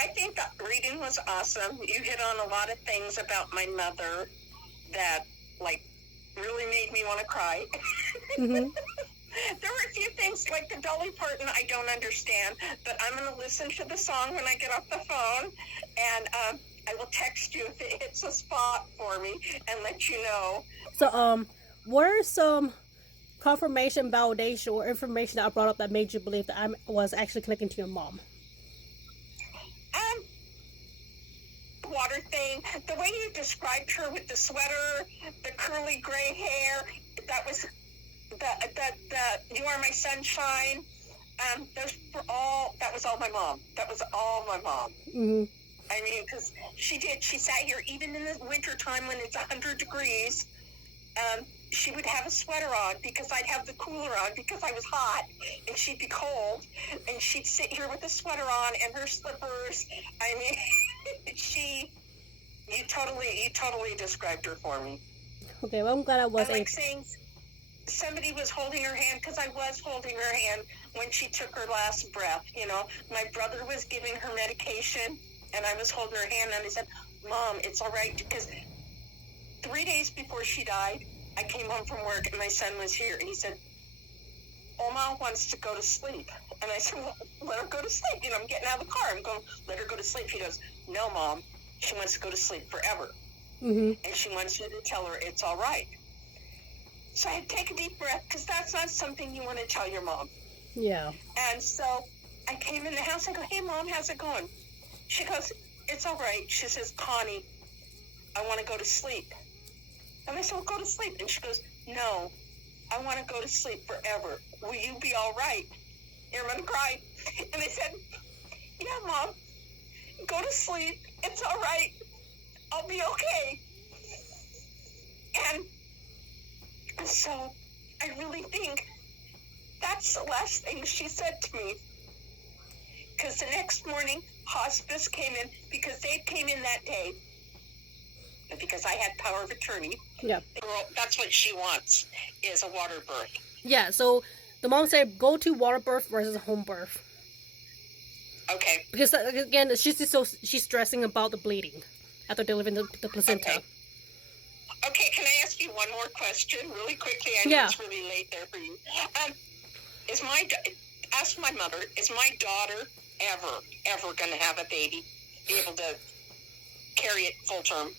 I think that reading was awesome. You hit on a lot of things about my mother that, like, really made me want to cry. Mm-hmm. There were a few things, like the Dolly Parton, I don't understand, but I'm going to listen to the song when I get off the phone, and I will text you if it hits a spot for me and let you know. So, what are some confirmation, validation, or information that I brought up that made you believe that I was actually connecting to your mom? Water thing, the way you described her with the sweater, the curly gray hair, that was the You Are My Sunshine. That was all my mom. That was all my mom. Mm-hmm. I mean, because she sat here even in the winter time when it's 100 degrees. She would have a sweater on because I'd have the cooler on because I was hot and she'd be cold, and she'd sit here with the sweater on and her slippers. I mean, you totally described her for me. Okay, well, I'm glad I was like saying somebody was holding her hand, because I was holding her hand when she took her last breath. You know, my brother was giving her medication and I was holding her hand, and I said, Mom, it's all right, because 3 days before she died, I came home from work and my son was here, and he said, Oma wants to go to sleep. And I said, well, let her go to sleep. You know, I'm getting out of the car. I'm going, let her go to sleep. He goes, no, Mom, she wants to go to sleep forever. Mm-hmm. And she wants you to tell her it's all right. So I had to take a deep breath, because that's not something you want to tell your mom. Yeah. And so I came in the house. I go, hey, Mom, how's it going? She goes, it's all right. She says, Connie, I want to go to sleep. And I said, well, go to sleep. And she goes, no, I want to go to sleep forever. Will you be all right? Here, I'm going to cry. And I said, yeah, Mom, go to sleep. It's all right. I'll be okay. And so I really think that's the last thing she said to me. Because the next morning, hospice came in, because they came in that day. Because I had power of attorney. Yeah. That's what she wants, is a water birth. Yeah, so the mom said go to water birth versus home birth. Okay. Because, again, she's stressing about the bleeding after delivering the placenta. Okay, can I ask you one more question really quickly? I know it's really late there for you. Ask my mother, is my daughter ever going to have a baby? Be able to carry it full term?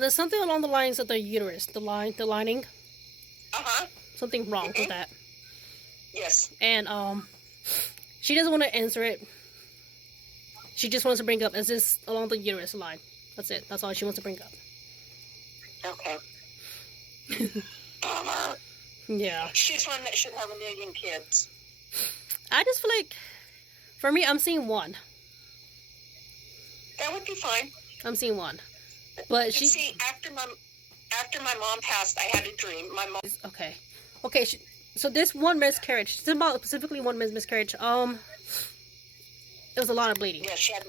There's something along the lines of the uterus, the lining. Uh-huh. Something wrong with that. Yes. And she doesn't want to answer it. She just wants to bring up, is this along the uterus line? That's it. That's all she wants to bring up. Okay. Bummer. Yeah. She's one that should have 1 million kids. I just feel like, for me, I'm seeing one. That would be fine. I'm seeing one. But she... See, after my mom passed, I had a dream. My mom... Okay. Okay, so this one miscarriage, specifically one miscarriage, it was a lot of bleeding. Yes, she had...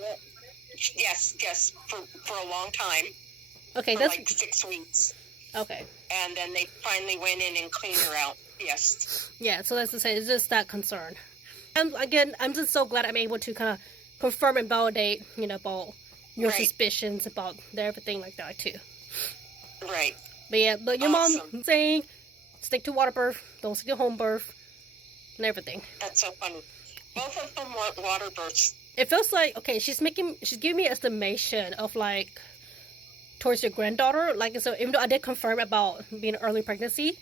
Yes, for a long time. Okay, for that's... like 6 weeks. Okay. And then they finally went in and cleaned her out. Yes. Yeah, so that's to say, it's just that concern. And again, I'm just so glad I'm able to kind of confirm and validate, about your suspicions about everything like that too. Right. But yeah, but your mom saying stick to water birth, don't stick to home birth, and everything. That's so funny. Both of them want water births. It feels like, okay, she's giving me an estimation of like towards your granddaughter. Like, so even though I did confirm about being an early pregnancy,